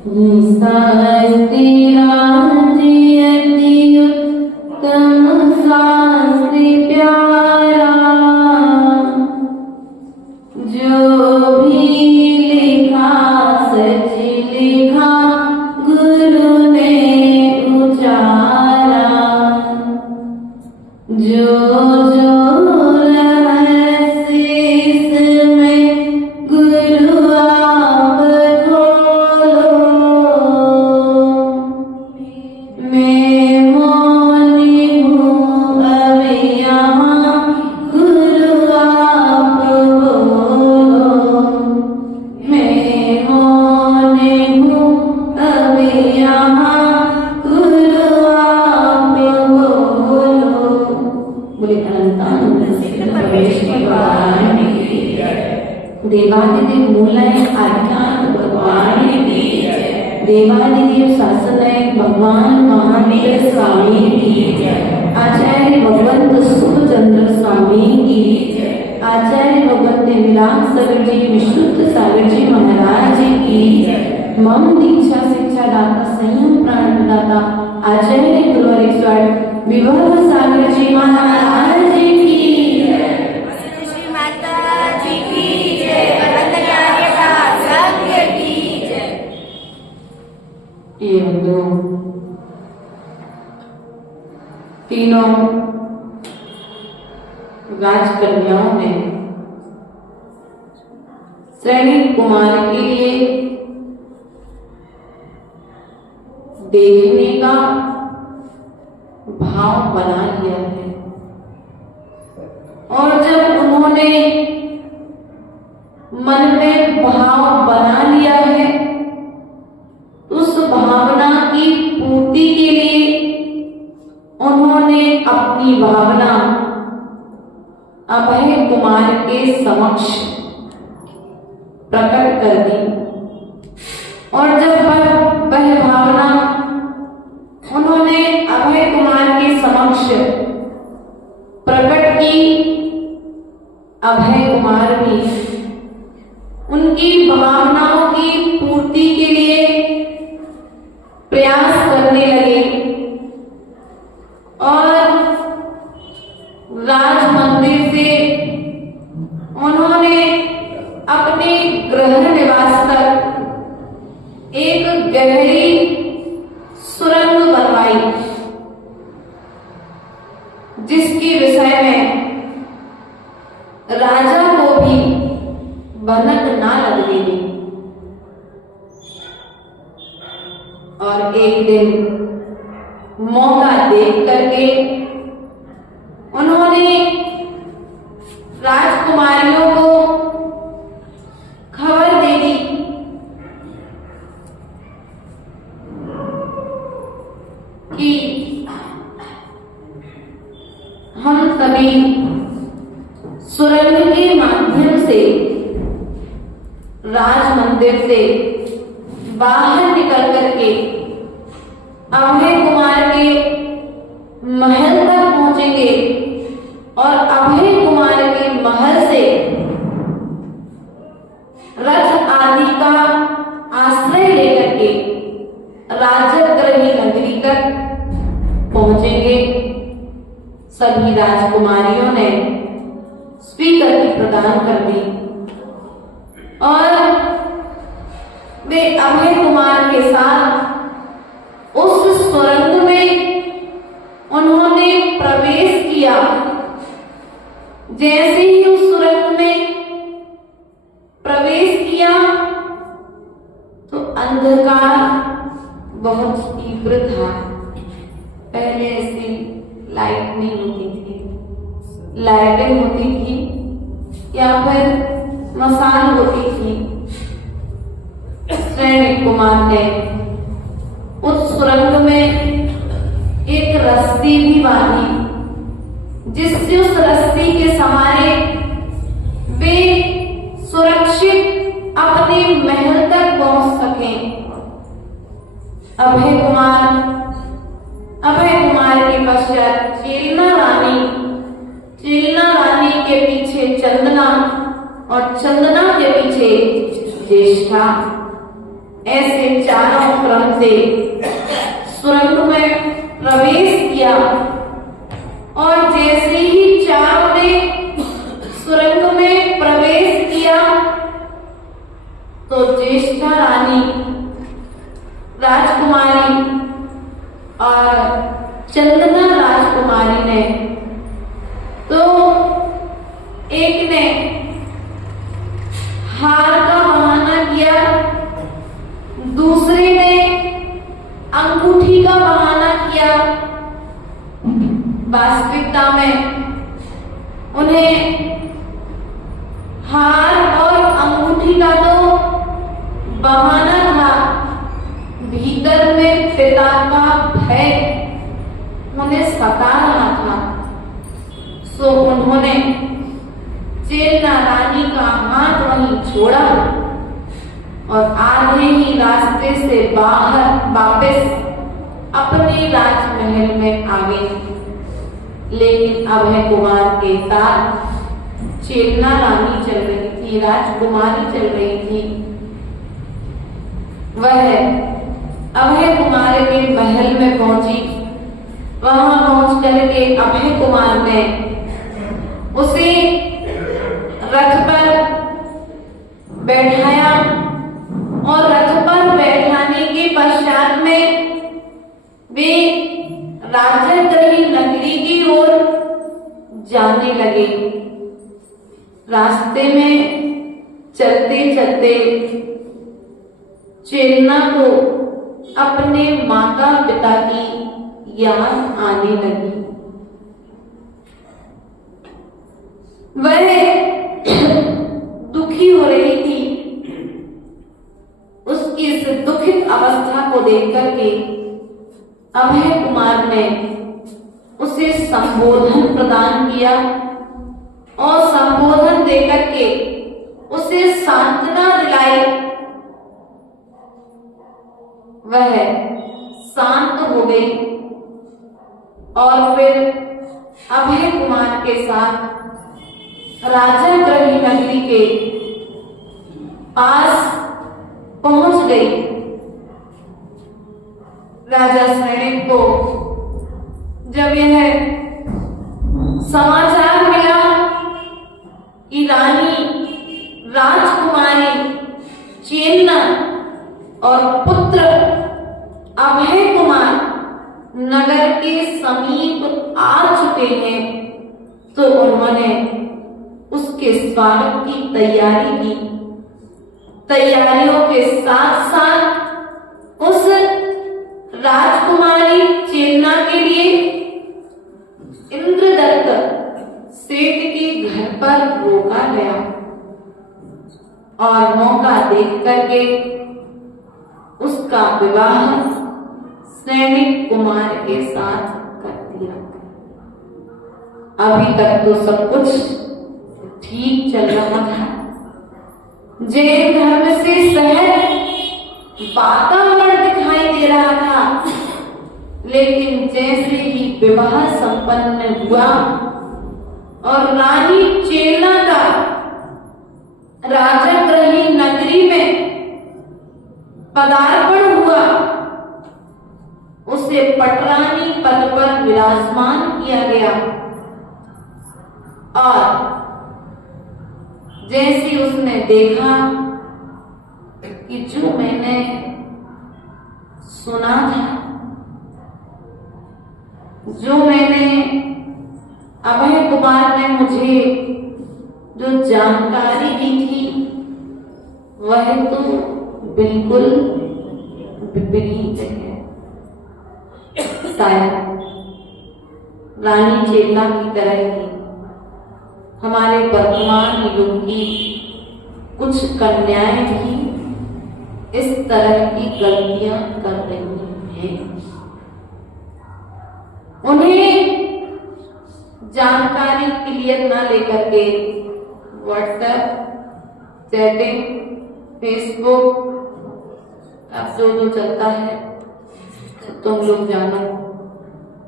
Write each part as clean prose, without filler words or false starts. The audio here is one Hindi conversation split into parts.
शास्त्री राजी अति उत्तम शास्त्री प्यारा, जो भी लिखा सच लिखा गुरु ने उचारा, जो देवादिदेव मूलाय आज्ञान भगवान की जय। देवादिदेव शासनाय भगवान महावीर स्वामी की जय। आचार्य भगवंत सुखचंद्र स्वामी की जय। आचार्य भगवंत विलास सागर जी विशुद्ध सागर जी महाराज की जय। मम दीक्षा शिक्षा दाता संयम प्राण प्रदाता आचार्य गुरुवर विभव सागर जी महाराज की तीनों राजकन्याओं ने श्रेणी कुमार के लिए देखने का भाव बना लिया है, और जब उन्होंने मन में भाव बना लिया है, उस भावना की पूर्ति के लिए उन्होंने अपनी भावना अभय कुमार के समक्ष प्रकट कर दी। और जब वह भावना उन्होंने अभय कुमार के समक्ष प्रकट की, अभय कुमार भी उनकी भावनाओं की पूर्ति के लिए प्रयास करने लगे और राज मंदिर से उन्होंने अपने गृह निवास तक एक गहरी सुरंग बनवाई, जिसके विषय में राजा को भी भनक ना लगने दी। और एक दिन मौका देख करके उन्होंने राजकुमारियों को खबर दे दी कि हम सभी सुरंग के माध्यम से राज मंदिर से बाहर निकल करके अभय कुमार के महल तक पहुंचेंगे और अभय कुमार के महल से रथ आदि का आश्रय लेकर के राजगृही नगरी तक पहुंचेंगे। सभी राजकुमारियों ने स्वीकृति प्रदान कर दी और वे अभय कुमार के साथ उस सुरंग में उन्होंने प्रवेश किया। जैसे ही उस सुरंग में प्रवेश किया तो अंधकार बहुत तीव्र था। पहले ऐसी लाइट नहीं होती थी, लाइटें होती थी या फिर मशाल होती थी। श्रेणी कुमार ने उस सुरंग में एक रस्सी भी बांधी, जिससे उस रस्सी के सहारे वे सुरक्षित अपने महल तक पहुंच सकें। अभय कुमार के पश्चात चेलना रानी के पीछे चंदना और चंदना के पीछे ज्येष्ठा। ऐसे चारों क्रम से सुरंग में प्रवेश किया और जैसे ही चारों ने सुरंग में प्रवेश किया तो ज्येष्ठा रानी, राजकुमारी और चंदना राजकुमारी ने, तो एक ने हार का बहाना किया, दूसरे ने अंगूठी का बहाना किया। वास्तविकता में उन्हें हार और अंगूठी का तो बहाना था, भीतर में पिता का भय उन्हें सता रहा था। सो उन्होंने चेन्ना रानी का हाथ वहीं छोड़ा और आधे ही रास्ते से बाहर वापस अपने राजमहल में आ गए। लेकिन अभय कुमार के साथ चेन्ना रानी चल रही थी, राजकुमारी चल रही थी। वह अभय कुमार के महल में पहुंची। वहां पहुंच करके अभय कुमार ने उसे रथ पर बैठाया और रथ पर बैठाने के पश्चात में वे राजगृह नगरी की ओर जाने लगे। रास्ते में चलते चलते चेन्ना को अपने माता पिता की याद आने लगी। वह दुखी हो रही थी। उसकी इस दुखित अवस्था को देख करके अभय कुमार ने उसे संबोधन प्रदान किया और संबोधन देकर के उसे सांत्वना दिलाई। वह शांत हो गई और फिर अभय कुमार के साथ राजा गृह नगरी के पास पहुंच गई। राजा सैनिक को जब यह समाचार मिला कि रानी राजकुमारी चेन्ना और पुत्र अभय कुमार नगर के समीप आ चुके हैं, तो उन्होंने उसके स्वागत की तैयारी की। तैयारियों के साथ साथ उस राजकुमारी चेन्ना के लिए इंद्रदत्त सेठ के घर पर रोका गया और मौका देख करके उसका विवाह सैनिक कुमार के साथ कर दिया। अभी तक तो सब कुछ ठीक चल रहा था। जैन धर्म से सहज वातावरण दिखाई दे रहा था, लेकिन जैसे ही विवाह संपन्न हुआ और रानी चेन्ना का राजा गृह नगरी में पदार्पण हुआ, उसे पटरानी पद पर विराजमान किया गया और जैसे उसने देखा कि जो मैंने सुना था, जो मैंने अभय कुमार ने मुझे जो जानकारी दी थी, वह तो बिल्कुल विपरीत है। शायद रानी चेन्ना की तरह ही हमारे वर्तमान युग की कुछ कन्याएं भी इस तरह की गलतियां कर रही हैं। उन्हें जानकारी क्लियर ना लेकर के व्हाट्सएप, चैटिंग, फेसबुक, अब जो चलता है तुम लोग जानो,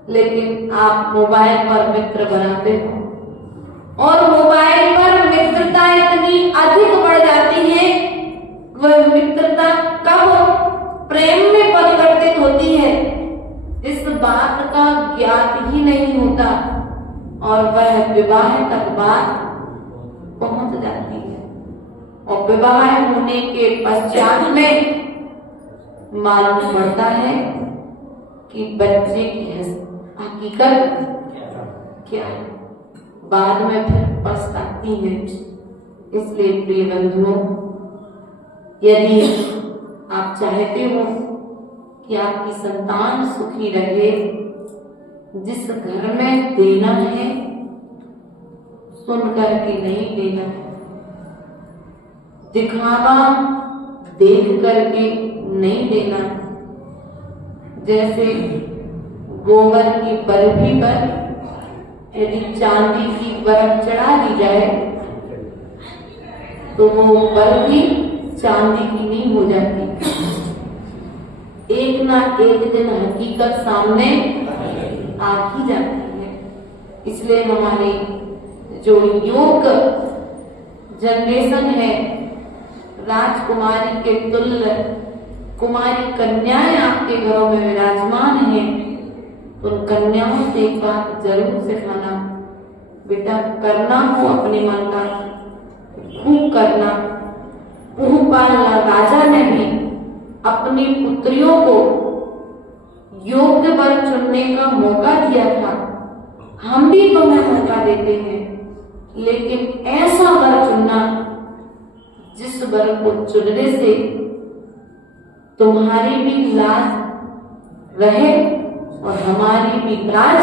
लेकिन आप मोबाइल पर मित्र बनाते हो और मोबाइल पर मित्रता इतनी अधिक बढ़ जाती है। वह मित्रता कब ज्ञात ही नहीं होता और वह विवाह तक बात पहुंच जाती है। और विवाह होने के पश्चात में मालूम पड़ता है कि बच्चे की हकीकत क्या है, बाद में फिर पछताती है। इसलिए प्रिय बंधुओं, यदि आप चाहते हो कि आपकी संतान सुखी रहे, जिस घर में देना है सुन करके नहीं देना है, दिखावा देख करके नहीं देना। जैसे गोबर की बर्फी पर यदि चांदी की बर्फ चढ़ा दी जाए तो वो बर्फी चांदी की नहीं हो जाती, एक ना एक दिन हकीकत सामने आ ही जाती है। इसलिए हमारी जो युग जनरेशन है, राजकुमारी के तुल्य कुमारी कन्याएं आपके घरों में विराजमान हैं, उन कन्याओं से एक बात जरूर सिखाना, बेटा करना हो अपने मन का खूब करना। पूर्वपाल राजा ने भी अपनी पुत्रियों को योग्य वर चुनने का मौका दिया था। हम भी तुम्हें मौका देते हैं, लेकिन ऐसा वर चुनना जिस वर को चुनने से तुम्हारी भी लाज रहे और हमारी भी लाज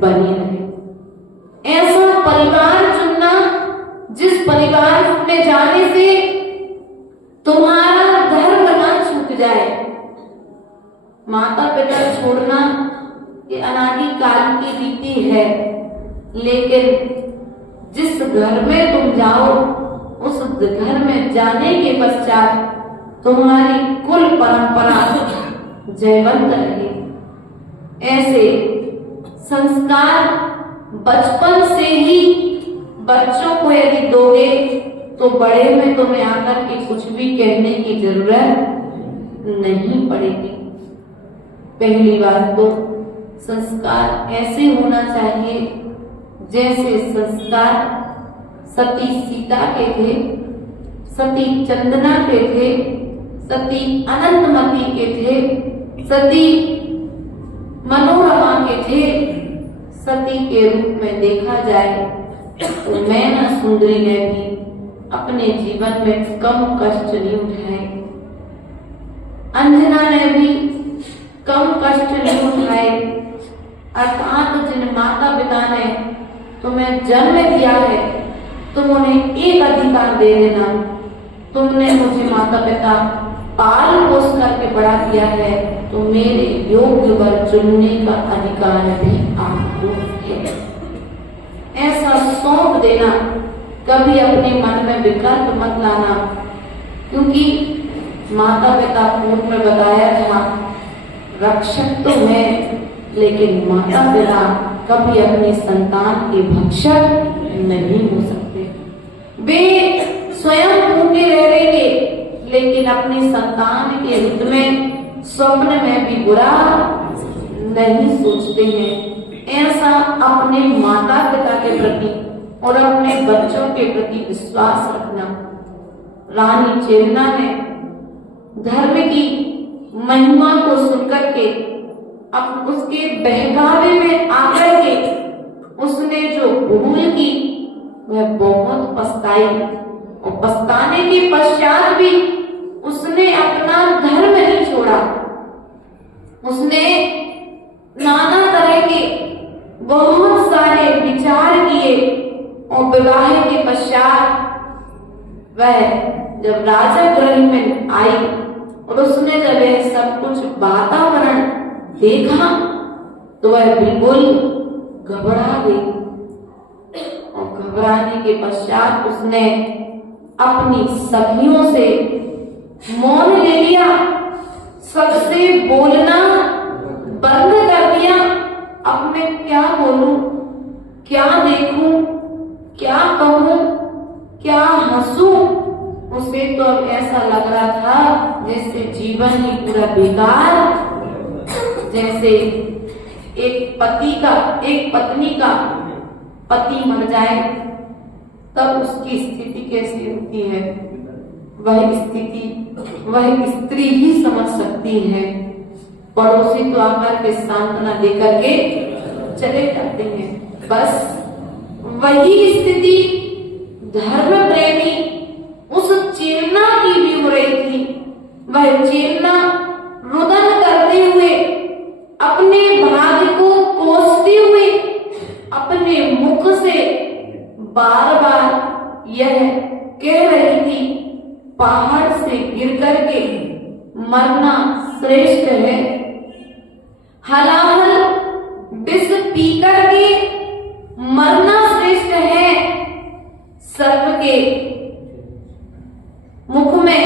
बनी रहे। ऐसा परिवार चुनना जिस परिवार में जाने से तुम्हारा धर्म न छूट जाए। माता पिता छोड़ना ये अनादि काल की रीति है, लेकिन जिस घर में तुम जाओ उस घर में जाने के पश्चात तुम्हारी कुल परंपरा जयवंत रहे। ऐसे संस्कार बचपन से ही बच्चों को यदि दोगे तो बड़े में तुम्हें आकर के कुछ भी कहने की जरूरत नहीं पड़ेगी। पहली बात तो संस्कार ऐसे होना चाहिए जैसे संस्कार सती सीता के थे, सती चंदना के थे, सती अनंतमती के थे, सती मनोरमा के थे। सती के रूप में देखा जाए तो मैना सुंदरी ने भी अपने जीवन में कम कष्ट नहीं उठाए, अंजना ने भी कम कष्ट नहीं उठाए। अर्थात जिन माता पिता ने तुम्हें जन्म दिया है, तुम उन्हें एक अधिकार दे देना, तुमने मुझे माता पिता पाल पोस करके बड़ा किया है, तो मेरे योग्य वर चुनने का अधिकार भी आपको है। ऐसा सौंप देना, कभी अपने मन में विकल्प मत लाना, क्योंकि माता पिता पूर्व में बताया था रक्षक तो है, लेकिन माता पिता कभी अपनी संतान के भक्षक नहीं हो सकते। वे स्वयं भूखे रह लेंगे, लेकिन अपनी संतान के हित में स्वप्न में भी बुरा नहीं सोचते हैं। ऐसा अपने माता पिता के प्रति और अपने बच्चों के प्रति विश्वास रखना। रानी चेतना ने धर्म की महिमा को सुनकर के अब उसके बहकावे में आकर के उसने जो भूल की वह बहुत पछताई, और पछताने के पश्चात भी उसने अपना धर्म नहीं छोड़ा। उसने नाना तरह के बहुत सारे विचार किए और विवाह के पश्चात वह जब राजा गृह में आई और उसने जब यह सब कुछ वातावरण देखा तो वह बिल्कुल घबरा गई, और घबराने के पश्चात उसने अपनी सखियों से मौन ले लिया, सबसे बोलना बंद कर दिया। अब मैं क्या बोलूं, क्या देखूं, क्या कहूं, क्या हंसूं। उसे तो अब ऐसा लग रहा था जैसे जीवन ही पूरा बेकार, जैसे एक पत्नी का पति मर जाए तब उसकी स्थिति कैसी होती है, वह स्त्री ही समझ सकती है। पड़ोसी तो आकर के सांत्वना देकर के चले जाते हैं। बस वही स्थिति धर्म प्रेमी उस चेतना की भी हो रही थी। वह चेतना रुदन करते हुए, अपने भाग्य को कोसते हुए, अपने मुख से बार बार यह कह रही थी, पहाड़ से गिर करके मरना श्रेष्ठ है, हलाहल विष पी करके मरना श्रेष्ठ है, सर्प के मुख में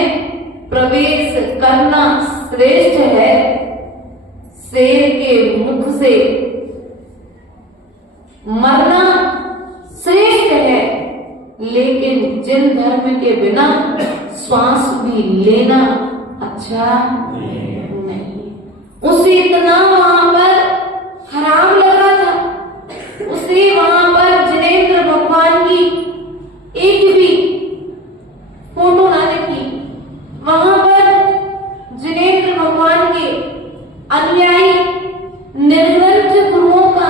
प्रवेश करना श्रेष्ठ है, शेर के मुख से मरना श्रेष्ठ है, लेकिन जिन धर्म के बिना श्वास भी लेना अच्छा नहीं। उसे इतना वहां पर खराब लगा था, उसे वहां पर जिनेंद्र भगवान की एक भी फोटो ना दिखी, वहां पर जिनेंद्र भगवान के अनुयायी निर्ग्रंथ गुरुओं का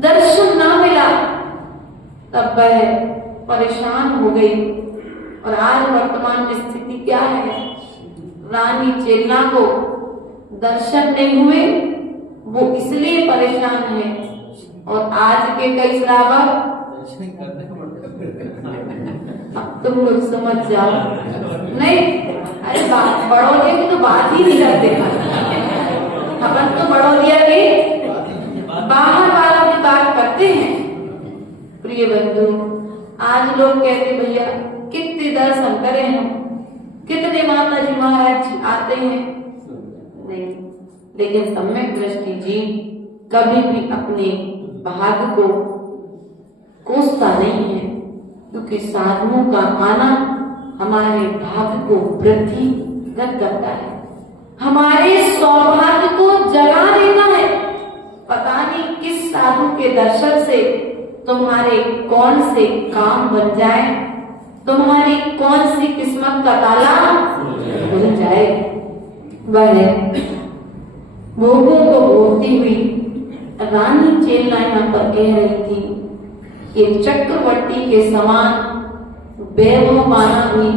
दर्शन ना मिला, तब वह परेशान हो गई। और आज वर्तमान में स्थिति क्या है, रानी चेतना को दर्शन नहीं हुए, वो इसलिए परेशान है। और आज के कई श्रावक, अब तुम लोग समझ जाओ, नहीं अरे बड़ौलिया की तो बात ही नहीं करते, अपन तो बड़ौलिया के बाहर वालों की बात करते हैं। प्रिय बंधु, आज लोग कहते भैया कितने दर्शन करें हम, कितने माता जी महाराज आते हैं, नहीं, लेकिन सम्यक दृष्टि जी कभी भी अपने भाग्य को कोसता नहीं है, क्योंकि साधुओं का आना हमारे भाग्य को वृद्धिगत करता है, हमारे सौभाग्य को जगा देता है। पता नहीं किस साधु के दर्शन से तुम्हारे कौन से काम बन जाए, तुम्हारी कौन सी किस्मत का ताला खुल जाए। वह भोगों को भोगती हुई रानी चेतना यहाँ पर कह रही थी कि चक्रवर्ती के समान वैभव पाना भी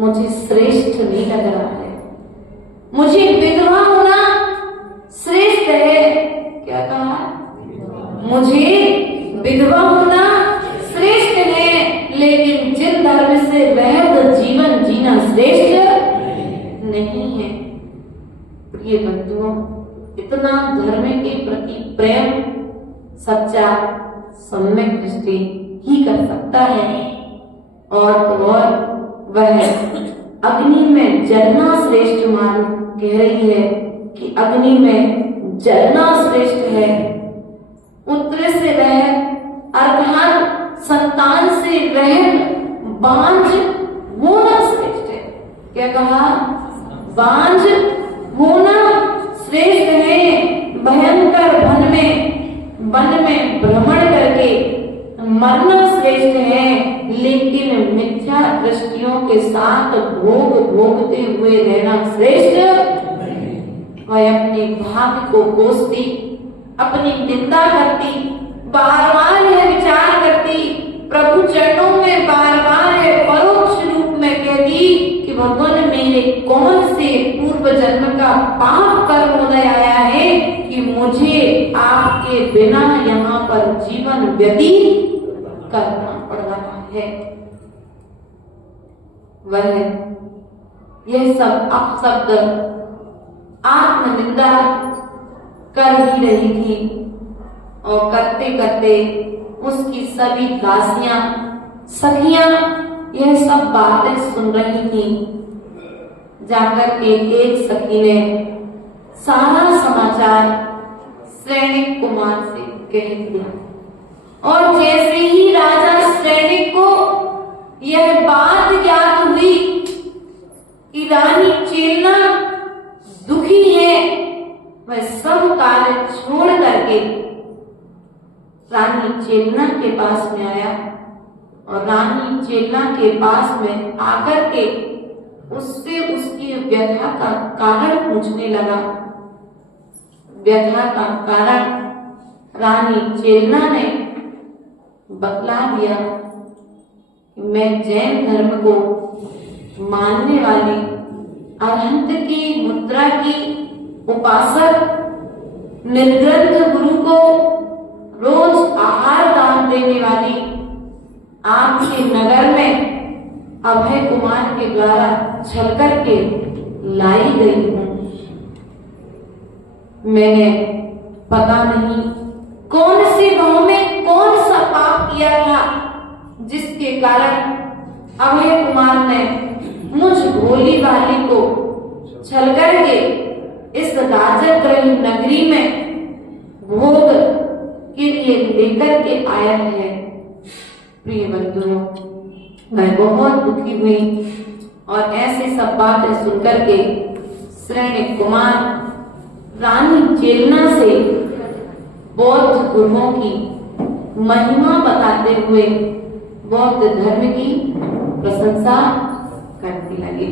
मुझे श्रेष्ठ नहीं लग रहा है, मुझे विधवा होना श्रेष्ठ है। क्या कहा? मुझे विधवा होना श्रेष्ठ है, लेकिन जिन धर्म से रहित जीवन जीना श्रेष्ठ नहीं है। प्रिय बंधुओं, इतना धर्म के प्रति प्रेम सच्चा सम्यक दृष्टि ही कर सकता है। और वह अग्नि में जलना श्रेष्ठ मान कह रही है कि अग्नि में जलना श्रेष्ठ है, पुत्र से रहित अर्थात संतान से रहित बांझ होना श्रेष्ठ है। क्या कहा? बांझ होना श्रेष्ठ है। भयंकर वन में भ्रमण करके मरना श्रेष्ठ है, लेकिन मिथ्या दृष्टियों के साथ भोगते हुए रहना श्रेष्ठ। वह अपने भाग्य को कोसती, अपनी निंदा करती, बार बार यह विचार करती, प्रभु चरणों में बार बार परोक्ष रूप में कहती कि भगवान मेरे कौन से पूर्व जन्म का पाप कर्मोदय आया है कि मुझे आपके बिना यहाँ पर जीवन व्यतीत करना पड़ रहा है। वह यह सब अपशब्द आत्मनिंदा कर ही रही थी, और करते करते उसकी सभी दासियां सखियां यह सब बातें सुन रही थी। जाकर के एक सखी ने सारा समाचार सैनिक कुमार से कह दिया, और जैसे ही राजा सैनिक को यह बात ज्ञात हुई कि रानी चेतना दुखी है, वह सब कार्य छोड़ कर करके रानी चेलना के पास में आया और रानी चेलना के पास में आकर के उससे उसकी व्यथा का कारण पूछने लगा। व्यथा का कारण रानी चेलना ने बतला दिया कि मैं जैन धर्म को मानने वाली अरहंत की मुद्रा की उपासक निर्ग्रंथ गुरु को रोज आहार दान देने वाली आपके नगर में अभय कुमार के द्वारा छल करके लाई गई हूं। मैंने पता नहीं कौन सी गांव में कौन सा पाप किया था जिसके कारण अभय कुमार ने मुझ भोली वाली को छल करके इस राजगृह नगरी में भोग के लिए लेकर के आया है। प्रिय बंधुओं, मैं बहुत दुखी हुई और ऐसे सब बातें सुनकर के श्रेणी कुमार रानी चेलना से बौद्ध गुरुओं की महिमा बताते हुए बौद्ध धर्म की प्रशंसा करने लगे।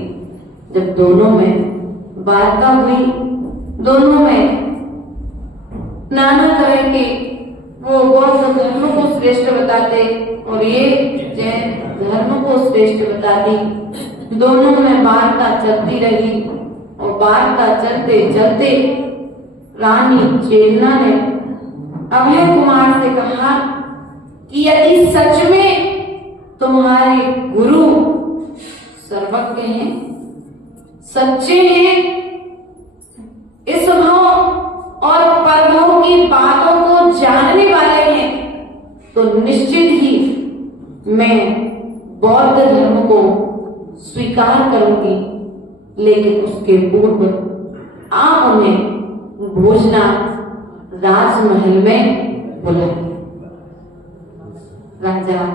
जब दोनों में वार्ता हुई, दोनों में नाना तरह के वो बौद्ध धर्म को श्रेष्ठ बताते और ये जैन धर्म को श्रेष्ठ बताती। दोनों में वार्ता चलती रही और वार्ता चलते चलते रानी चेलना ने अभय कुमार से कहा कि यदि सच में तुम्हारे गुरु सर्वज्ञ हैं, सच्चे हैं, इस भाव और परभाव की बातों को जानने वाले हैं, तो निश्चित ही मैं बौद्ध धर्म को स्वीकार करूंगी। लेकिन उसके पूर्व आप उन्हें भोजना राजमहल में बुलाए। राजा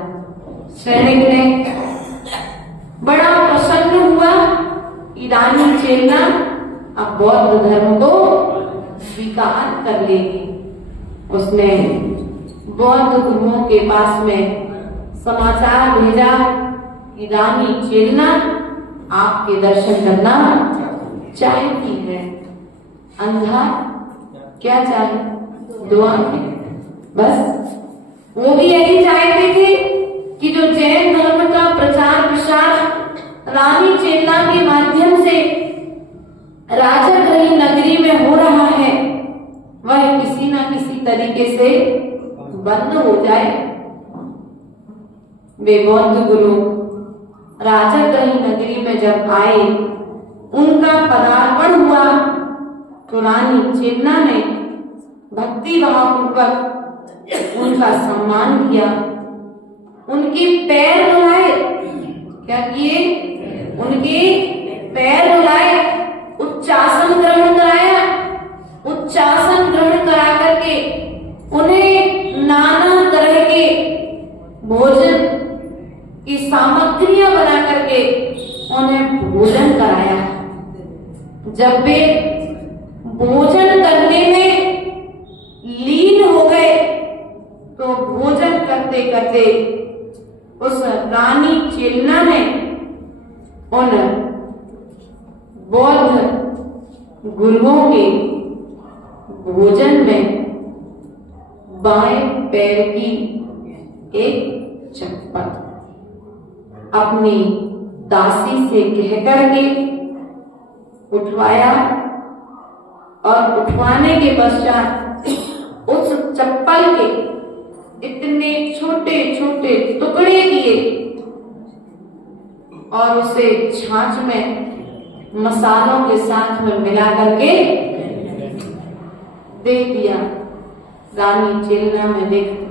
सैनिक ने बड़ा प्रसन्न हुआ कि रानी चेलना अब बौद्ध धर्म को स्वीकार कर लेगी। उसने बौद्ध गुरुओं के पास में समाचार भेजा कि रानी चेलना आपके दर्शन करना चाहती है। अंधा क्या चाहे? दुआ में। बस वो भी यही चाहते थे कि जो जैन धर्म का प्रचार प्रसार रानी चेलना के माध्यम से राजगृह नगरी में हो रहा है, वह किसी न किसी तरीके से बंद हो जाए। वे बौद्ध गुरु राजगृह नगरी में जब आए, उनका पदार्पण हुआ तो रानी चेलना ने भक्ति भावपूर्वक उनका सम्मान किया, उनके पैर धुलाए। क्या किए? उनके पैर धुलाए, उच्चासन ग्रहण कराया। उच्चासन ग्रहण करा करके उन्हें नाना तरह के भोजन की सामग्रियां बना करके उन्हें भोजन कराया। जब वे भोजन करने में लीन हो गए तो भोजन करते करते उस रानी चेलना ने उन बौद्ध गुरुओं के भोजन में बाएं पैर की एक चप्पल अपनी दासी से कह करके उठवाया और उठवाने के पश्चात उस चप्पल के इतने छोटे छोटे टुकड़े किए और उसे छाछ में मसालों के साथ में मिला करके दे दिया। रानी चेलना में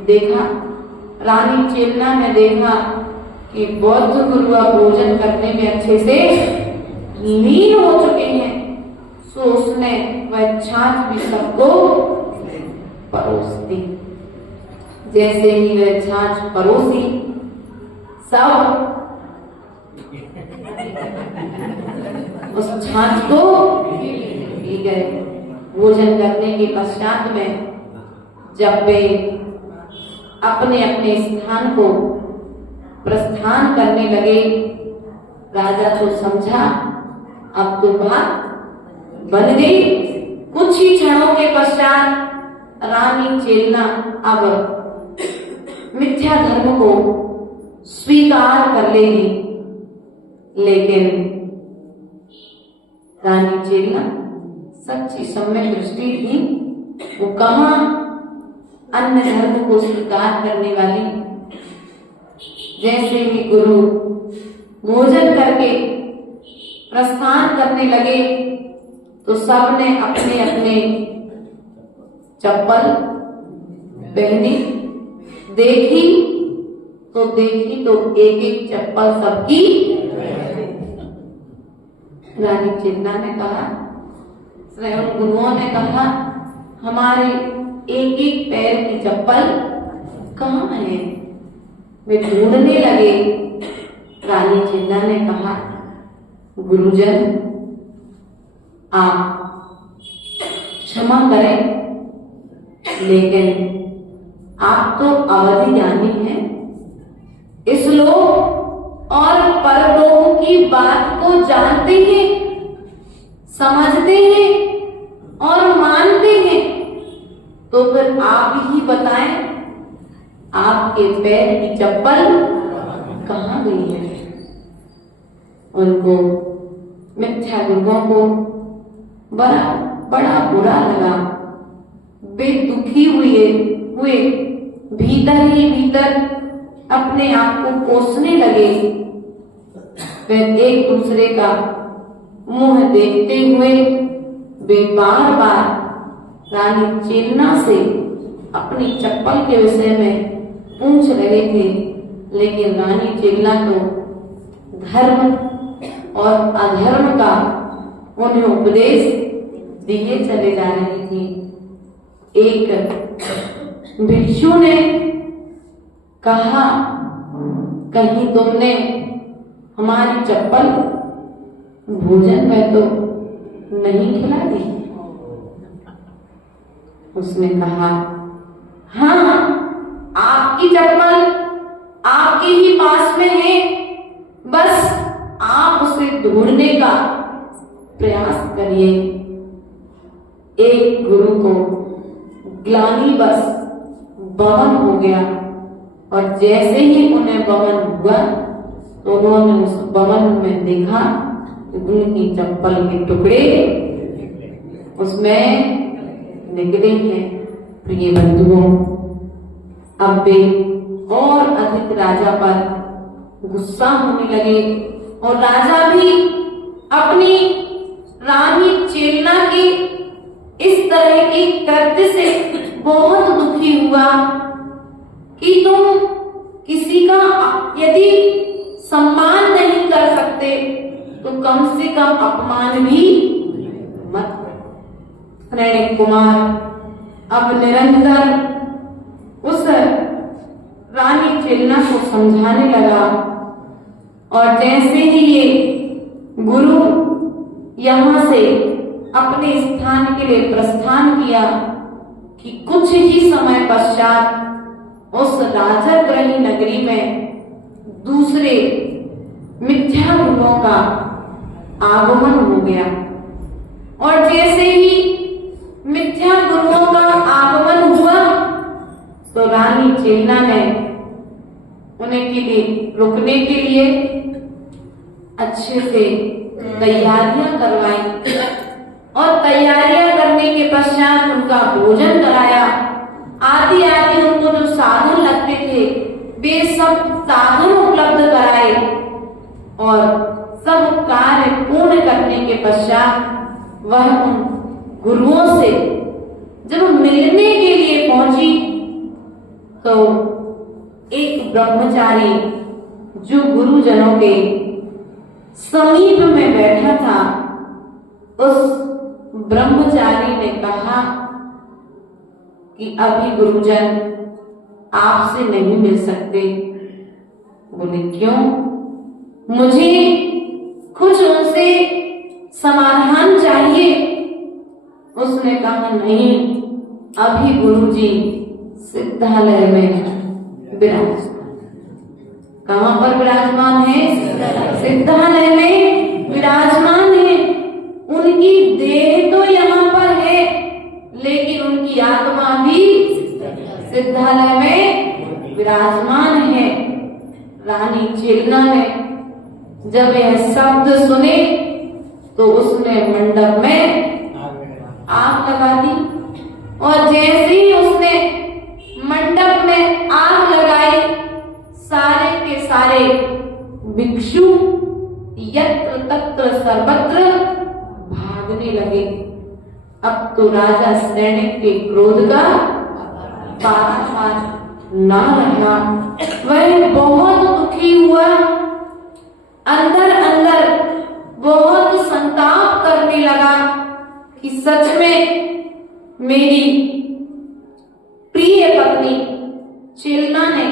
देखा रानी चेलना ने देखा कि बौद्ध गुरु भोजन करने में अच्छे से लीन हो चुके हैं, सो उसने वह छाछ भी सबको परोस दी। जैसे ही वह छाछ परोसी, सब उस छाछ को पी गए। भोजन करने के पश्चात में जब वे अपने अपने स्थान को प्रस्थान करने लगे, राजा तो समझा अब तो बात बन गई। कुछ ही क्षणों के पश्चात रानी चेलना अब मिथ्या धर्म को स्वीकार कर लेगी। लेकिन रानी चेलना सच्ची सम्यक दृष्टि थी, वो कहाँ अन्य धर्म को स्वीकार करने वाली। जैसे ही गुरु भोजन करके प्रस्थान करने लगे तो सबने अपने अपने चप्पल पहनी। देखी तो एक एक चप्पल सबकी। रानी चेलना ने कहा, स्वयं गुरुओं ने कहा, हमारे एक एक पैर की चप्पल कहाँ है? वे ढूंढने लगे। रानी चेलना ने कहा, गुरुजन आप क्षमा करें, लेकिन आप तो अवधि ज्ञानी हैं, इस लोक और परलोक की बात को जानते हैं, समझते हैं और मानते हैं, तो फिर आप ही बताएं आपके पैर की चप्पल कहाँ गई है? उनको मिथ्या गुरुओं को बड़ा बुरा लगा। वे दुखी हुए भीतर ही भीतर अपने आप को कोसने लगे। वे एक दूसरे का मुंह देखते हुए वे बार बार रानी चेलना से अपनी चप्पल के विषय में पूछ रहे थे, लेकिन रानी चेलना तो धर्म और अधर्म का उन्हें उपदेश दिए चले जा रही थी। एक भिक्षु ने कहा, कहीं तुमने हमारी चप्पल भोजन में तो नहीं खिला दी? उसने कहा, हाँ, आपकी चप्पल आपके ही पास में है, बस आप उसे ढूंढने का प्रयास करिए। एक गुरु को ग्लानि बस बमन हो गया, और जैसे ही उन्हें बमन हुआ तो उन्होंने उस बमन में देखा कि उनकी चप्पल के टुकड़े उसमें निकले हैं। प्रिय बंधुओं, अब वे और अधिक राजा पर गुस्सा होने लगे, और राजा भी अपनी रानी चेलना की इस तरह की कृत्य से बहुत दुखी हुआ कि तुम किसी का यदि सम्मान नहीं कर सकते तो कम से कम अपमान भी मत। प्रणय कुमार अब निरंतर उस रानी चेलना को समझाने लगा, और जैसे ही ये गुरु यहां से अपने स्थान के लिए प्रस्थान किया कि कुछ ही समय पश्चात उस राजगृही नगरी में दूसरे मिथ्या गुरुओं का आगमन हो गया। और जैसे ही मिथ्या गुरुओं का आगमन हुआ तो रानी चेलना ने उन्हें के लिए रुकने के लिए अच्छे से तैयारियां करवाई, और तैयारियां करने के पश्चात उनका भोजन कराया। आदि उनको जो साधन लगते थे वे सब साधन उपलब्ध कराए, और सब कार्य पूर्ण करने के पश्चात वह उन गुरुओं से जब मिलने के लिए पहुंची तो एक ब्रह्मचारी जो गुरुजनों के समीप में बैठा था, उस ब्रह्मचारी ने कहा कि अभी गुरुजन आपसे नहीं मिल सकते। बोले क्यों? मुझे कुछ उनसे समाधान चाहिए। उसने कहा नहीं, अभी गुरुजी सिद्धालय में विराजमान। कहाँ पर विराजमान है? सिद्धालय में विराजमान है। उनकी देह तो यहाँ पर है, लेकिन उनकी आत्मा भी सिद्धालय में विराजमान है। रानी चेलना ने जब यह शब्द सुने तो उसने मंडप में आग लगा दी, और जैसे ही उसने मंडप में आग लगाई, सारे के सारे भिक्षु यत्र तत्र सर्वत्र भागने लगे। अब तो राजा सैनिक के क्रोध का पारावार ना रहा। वह बहुत दुखी हुआ, अंदर अंदर बहुत संताप करने लगा कि सच में मेरी प्रिय पत्नी चेलना ने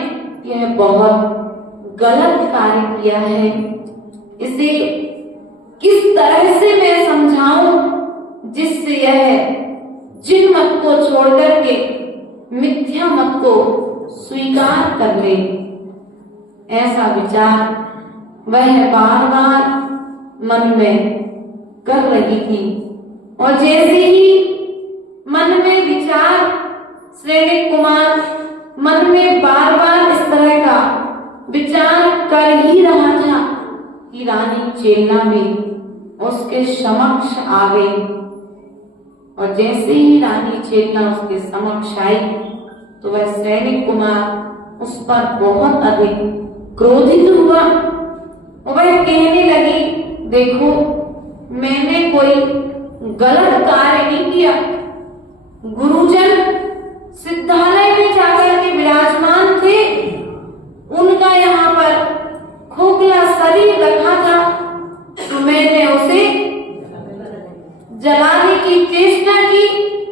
यह बहुत गलत कार्य किया है। इसे किस तरह से मैं समझाऊं जिससे यह जिन मत को छोड़कर के मिथ्या मत को स्वीकार कर ले। ऐसा विचार वह बार बार मन में कर रही थी, और जैसे ही मन में विचार श्रेणिक कुमार मन में बार बार इस तरह का विचार कर ही रहा था कि रानी चेलना भी उसके समक्ष आ गई। और जैसे ही रानी चेलना उसके समक्ष आई तो वह सैनिक कुमार उस पर बहुत अधिक क्रोधित हुआ। वह कहने लगी, देखो मैंने कोई गलत कार्य नहीं किया। गुरुजन सिद्धालय में जाकर के विराजमान थे, उनका यहाँ पर खोखला शरीर रखा था, तो मैंने उसे जलाने की चेष्टा की।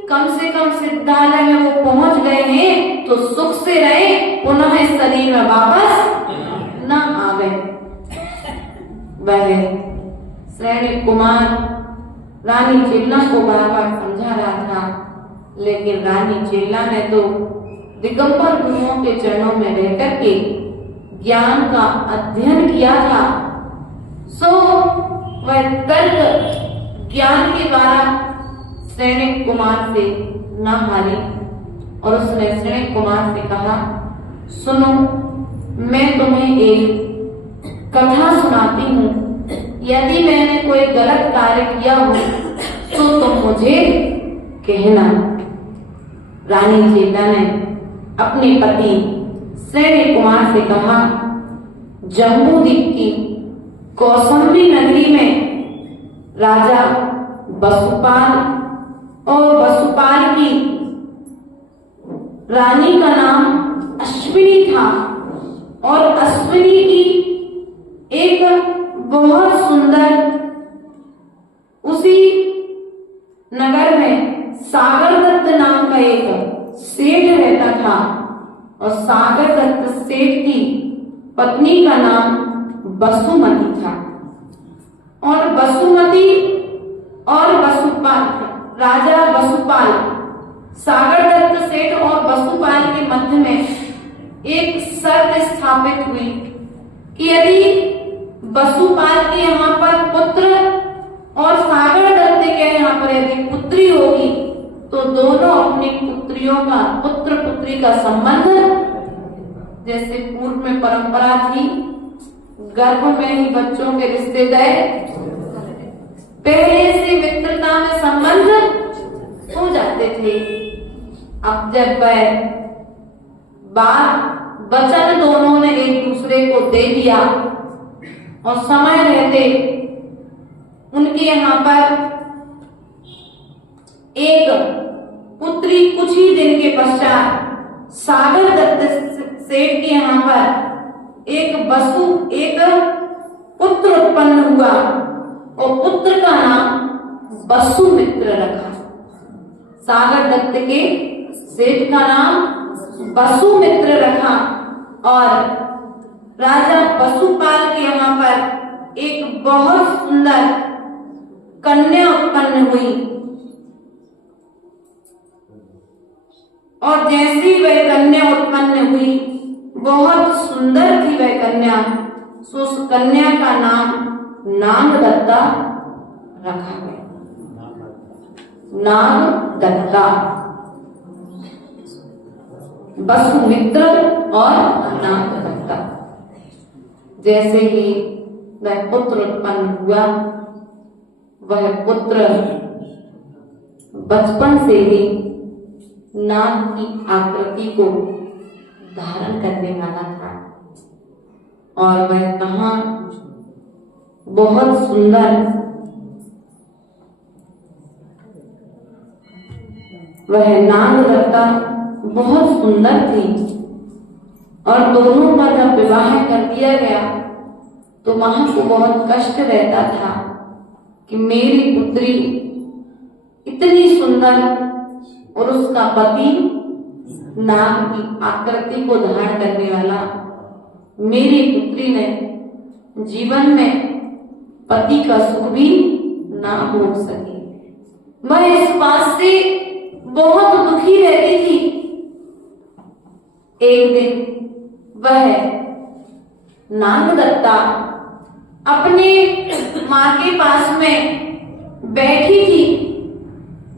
कम से कम सिद्धालय में वो पहुंच गए हैं तो सुख से रहे, पुनः इस शरीर में वापस न आवे। वह सैनिक कुमार रानी चेलना को बार बार समझा रहा था, लेकिन रानी चेलना ने तो दिगंबर गुरुओं के चरणों में रहकर के ज्ञान का अध्ययन किया था। सो वह तर्क ज्ञान के द्वारा सैनिक कुमार से न हारी, और उसने सैनिक कुमार से कहा, सुनो मैं तुम्हें एक कथा सुनाती हूँ। यदि मैंने कोई गलत कार्य किया हो तो तुम मुझे कहना। रानी चेलना ने अपने पति सैनिक कुमार से कहा, जम्बूद्वीप की कौसंबी नगरी में राजा वसुपाल और वसुपाल की रानी का नाम अश्विनी था, और अश्विनी की एक बहुत सुंदर उसी नगर में सागर दत्त नाम का एक सेठ रहता था, और सागर दत्त सेठ की पत्नी का नाम वसुमती था। और वसुमती और वसुपाल, राजा वसुपाल, सागर दत्त सेठ और वसुपाल के मध्य में एक शर्त स्थापित हुई कि यदि वसुपाल के यहाँ पर पुत्र और सागर दत्त के यहाँ पर यदि पुत्री होगी तो दोनों अपनी पुत्रियों का पुत्र पुत्री का संबंध, जैसे पूर्व में परंपरा थी गर्भ में ही बच्चों के रिश्ते तय, पहले से मित्रता में संबंध हो जाते थे। अब जब वह बात वचन दोनों ने एक दूसरे को दे दिया और समय रहते उनके यहाँ पर एक पुत्री कुछ ही दिन के पश्चात सागर दत्त सेठ के यहाँ पर एक पुत्र उत्पन्न हुआ, और पुत्र का नाम वसुमित्र रखा। सागर दत्त के सेठ का नाम वसुमित्र रखा, और राजा वसुपाल के यहाँ पर एक बहुत सुंदर कन्या उत्पन्न हुई। और जैसी वह कन्या उत्पन्न हुई, बहुत सुंदर थी वह कन्या, सो उस कन्या का नाम नागदत्ता रखा गया। नागदत्ता, वसुमित्र और नागदत्ता। जैसे ही वह पुत्र उत्पन्न हुआ, वह पुत्र बचपन से ही नाग की आकृति को धारण करने वाला था और वह कहाँ बहुत सुंदर, वह नागदत्ता बहुत सुंदर थी। और दोनों का जब विवाह कर दिया गया तो वहां को बहुत कष्ट रहता था कि मेरी पुत्री इतनी सुंदर और उसका पति नाग की आकृति को धारण करने वाला, मेरी पुत्री ने जीवन में पति का सुख भी ना भोग सकी। वह इस बात से बहुत दुखी रहती थी। एक दिन वह नागदत्ता अपने माँ के पास में बैठी थी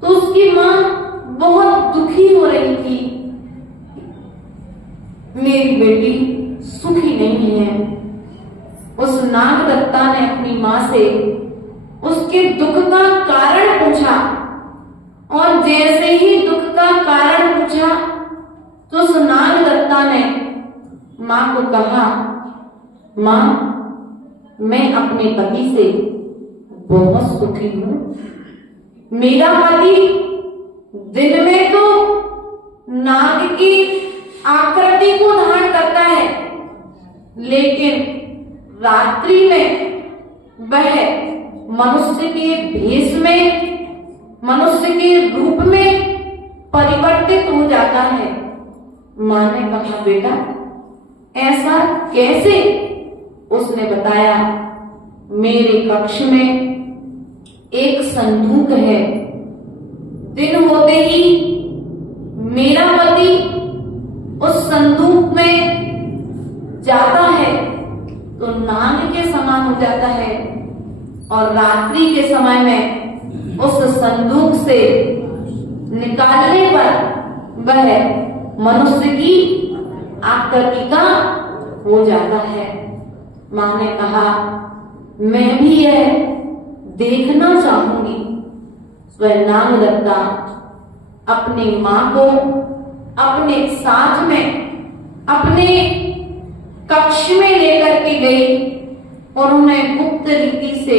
तो उसकी माँ बहुत दुखी हो रही थी। मेरी बेटी सुखी नहीं है। उस नागदत्ता ने अपनी माँ से उसके दुख का कारण पूछा और जैसे ही दुख का कारण पूछा तो उस नागदत्ता ने माँ को कहा, माँ मैं अपने पति से बहुत सुखी हूं। मेरा पति दिन में तो नाग की आकृति को धारण करता है, लेकिन रात्रि में वह मनुष्य के भेष में, मनुष्य के रूप में परिवर्तित हो जाता है। माँ ने कहा, बेटा ऐसा कैसे? उसने बताया, मेरे कक्ष में एक संदूक है। दिन होते ही मेरा पति उस संदूक में जाता है तो नाग के समान हो जाता है और रात्रि के समय में उस संदूक से निकालने पर वह मनुष्य की आकृति का हो जाता है। माँ ने कहा, मैं भी यह देखना चाहूंगी। वह नागदत्ता अपनी माँ को अपने साथ में अपने कक्ष में लेकर के गई और उन्हें गुप्त रीति से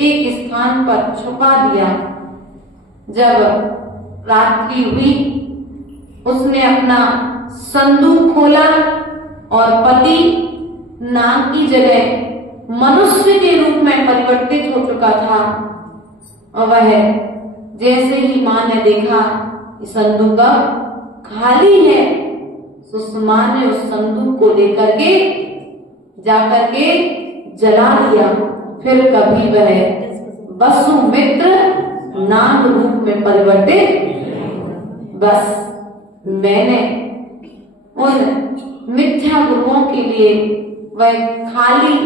एक स्थान पर छुपा दिया। जब रात्रि हुई, उसने अपना संदूक खोला और पति नाग की जगह मनुष्य के रूप में परिवर्तित हो चुका था। और वह जैसे ही माँ ने देखा कि संदूक खाली है, तो उस माँ ने उस संदूक को लेकर के जाकर के जला दिया। फिर कभी वह वसुमित्र नाग रूप में परिवर्तित। बस मैंने उन मिथ्या गुरुओं के लिए वह खाली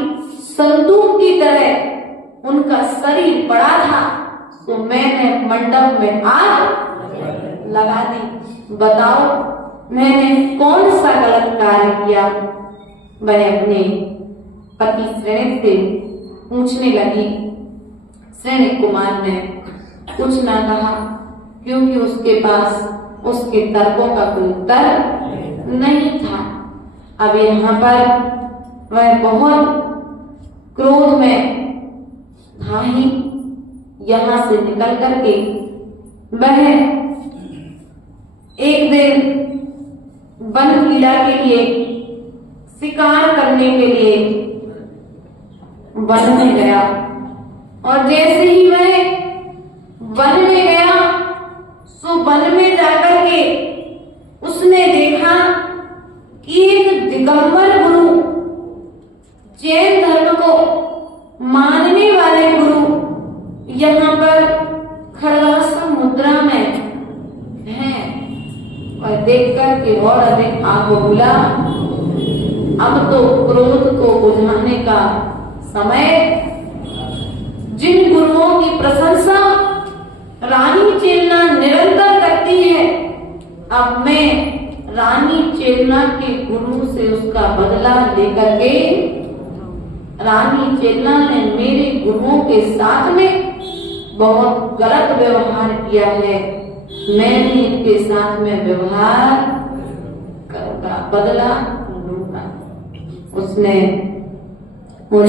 संदूक की तरह उनका शरीर पड़ा था, तो मैंने मंडप में आग लगा दी। बताओ मैंने कौन सा गलत कार्य किया? वह अपने पति श्रेणिक से पूछने लगी। श्रेणिक कुमार ने कुछ ना कहा, क्योंकि उसके पास उसके तर्कों का कोई उत्तर नहीं था। अब यहाँ पर वह बहुत क्रोध में था ही। यहाँ से निकल करके वह एक दिन वन क्रीड़ा के लिए, शिकार करने के लिए वन में गया। और जैसे ही वह वन में गया, सो वन में जाकर के उसने देखा कि एक दिगंबर गुरु, जैन धर्म को मानने वाले गुरु यहाँ पर खड़गासन मुद्रा में हैं। और देख करके और अधिक आग बबूला। अब तो क्रोध को बुझाने का समय। जिन गुरुओं की प्रशंसा रानी चेलना निरंतर करती है, अब मैं रानी चेलना के गुरु से उसका बदला लेकर के, रानी चेलना ने मेरे गुरुओं के साथ में बहुत गलत व्यवहार किया है, मैं भी इनके साथ में व्यवहार का बदला लूंगा। उसने उन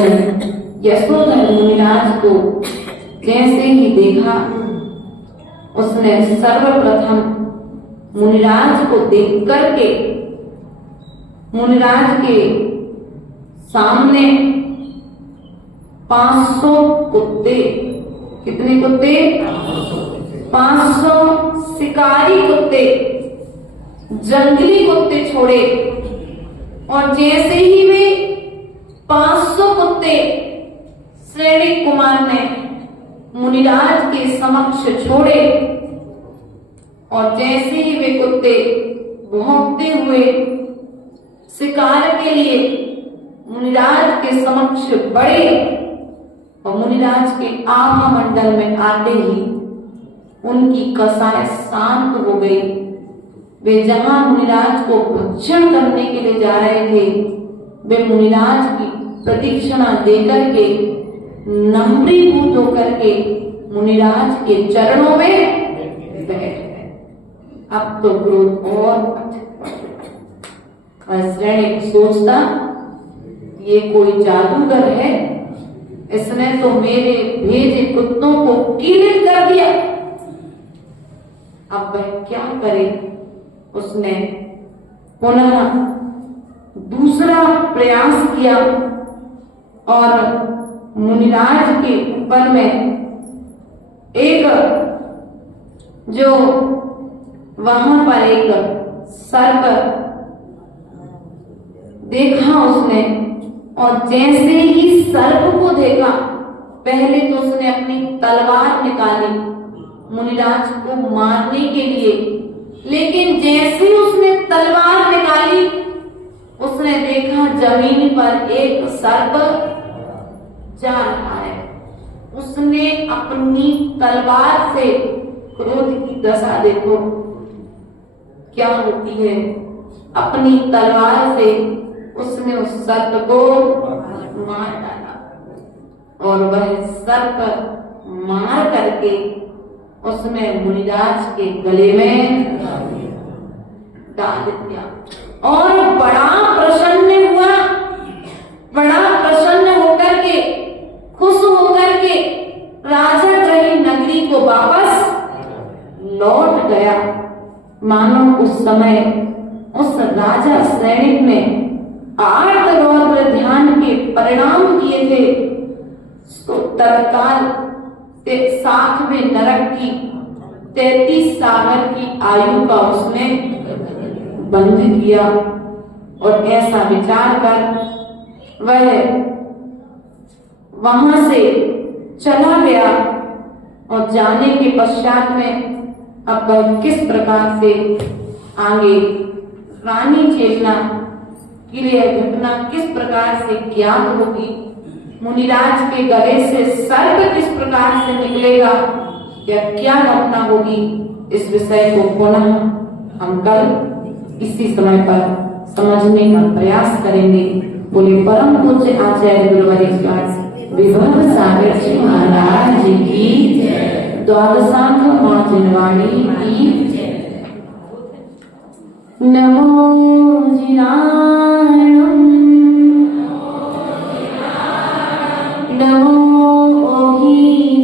यशोधर मुनिराज को जैसे ही देखा, उसने सर्वप्रथम मुनिराज को देख करके मुनिराज के सामने 500 कुत्ते, कितने कुत्ते? 500 शिकारी कुत्ते, जंगली कुत्ते छोड़े। और जैसे ही वे 500 कुत्ते श्रेणी कुमार ने मुनिराज के समक्ष छोड़े, और जैसे ही वे कुत्ते भौंकते हुए शिकार के लिए मुनिराज के समक्ष बढ़े, और मुनिराज के आभा मंडल में आते ही उनकी कसाय शांत हो गई। वे जहां मुनिराज को भक्षण करने के लिए जा रहे थे, वे मुनिराज की प्रतीक्षणा देकर के नम्रीभूत होकर के मुनिराज के चरणों में बैठ गए। अब तो क्रोध और श्रेणी सोचता, ये कोई जादूगर है, इसने तो मेरे भेजे कुत्तों को कीलित कर दिया। अब वह क्या करे? उसने पुनः दूसरा प्रयास किया और मुनिराज के ऊपर में एक जो वहां पर एक सर्प देखा उसने, और जैसे ही सर्प को देखा, पहले तो उसने अपनी तलवार निकाली मुनिराज को मारने के लिए, लेकिन जैसे ही उसने तलवार निकाली, उसने देखा जमीन पर एक सर्प जा रहा है। उसने अपनी तलवार से, क्रोध की दशा देखो क्या होती है, अपनी तलवार से उसने उस सर्प को मार डाला, और वह सर्प मार करके उसने मुनिराज के गले में डाल दिया। और बड़ा प्रसन्न हुआ, बड़ा प्रसन्न होकर के, खुश होकर के राजा ग्रही नगरी को वापस लौट गया। मानो उस समय उस राजा सैनिक ने 8 रौद्र ध्यान के परिणाम किए थे, तो तत्काल साथ में नरक की 33 सागर की आयु का उसने बंध किया। और ऐसा विचार कर वह वहां से चला गया, और जाने के पश्चात में अब वह किस प्रकार से आगे रानी चेलना के लिए घटना किस प्रकार से ज्ञात होगी, मुनिराज के गले से सर्प किस प्रकार से निकलेगा, या क्या घटना होगी, इस विषय को पुनः हम कल इसी समय पर समझने का प्रयास करेंगे। बोले परम पूज्य आचार्य गुरुवर विभव सागर जी महाराज की द्वादशांग मां जिनवाणी की। नमो जिना